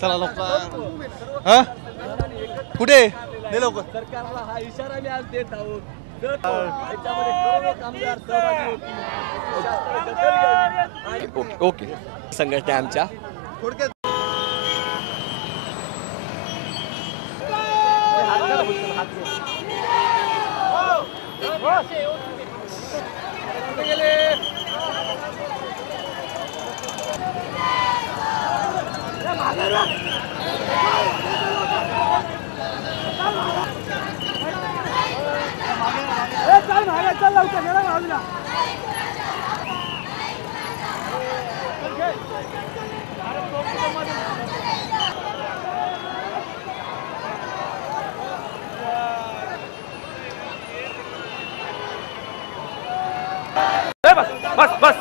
चला लवकर हा कुठे दे लवकर सरकारला हा इशारा मी आज देत आहोत याच्यामध्ये करोडो कामगार सहभागी होतील ओके संघटना आमच्या थोडक्यात बस बस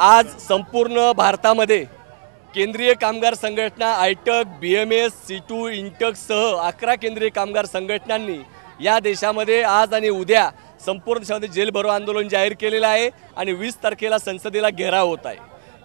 आज संपूर्ण भारतामध्ये केंद्रीय कामगार संघटना आयटक, BMS, C2, इंटक सह 11 केंद्रीय कामगार संघटनांनी या देशामध्ये आज आणि उद्या संपूर्ण देशामध्ये जेल भरो आंदोलन जाहीर केलेलं आहे आणि 20 तारखेला संसदेला घेराव होत आहे।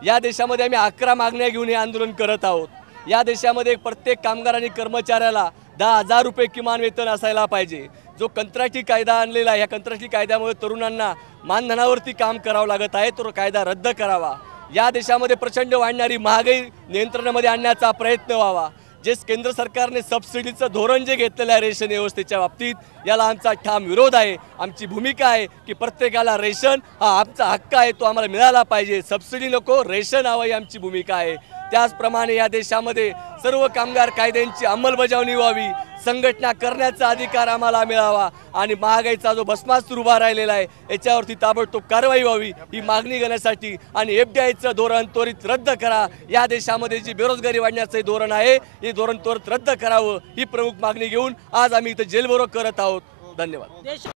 या देशामध्ये आम्ही 11 मागण्या घेऊन हे आंदोलन करत आहोत। या देशामध्ये प्रत्येक कामगार आणि कर्मचाऱ्याला 10,000 रुपये किमान वेतन असायला पाहिजे। जो कंत्राटी कायदा आणलेला आहे, या कंत्राटी कायद्यामुळे तरुणांना मानधनावरती काम करावं लागत आहे, तो कायदा रद्द करावा। या देशामध्ये प्रचंड वाढणारी महागाई नियंत्रणामध्ये आणण्याचा प्रयत्न व्हावा। जे केंद्र सरकारने सबसिडीचं धोरण जे घेतलेलं आहे रेशन व्यवस्थेच्या बाबतीत याला आमचा ठाम विरोध आहे। आमची भूमिका आहे की प्रत्येकाला रेशन हा आमचा हक्क आहे, तो आम्हाला मिळाला पाहिजे, सबसिडी नको, रेशन हवं ही आमची भूमिका आहे। त्याचप्रमाणे या देशामध्ये सर्व कामगार कायद्यांची अंमलबजावणी व्हावी, संघटना करण्याचा अधिकार आम्हाला मिळावा आणि महागाईचा जो भस्मासूर उभा राहिलेला आहे याच्यावरती ताबडतोब कारवाई व्हावी ही मागणी करण्यासाठी आणि FDIचं धोरण त्वरित रद्द करा। या देशामध्ये जी बेरोजगारी वाढण्याचं धोरण आहे हे धोरण त्वरित रद्द करावं ही प्रमुख मागणी घेऊन आज आम्ही इथं जेलभरो करत आहोत। धन्यवाद।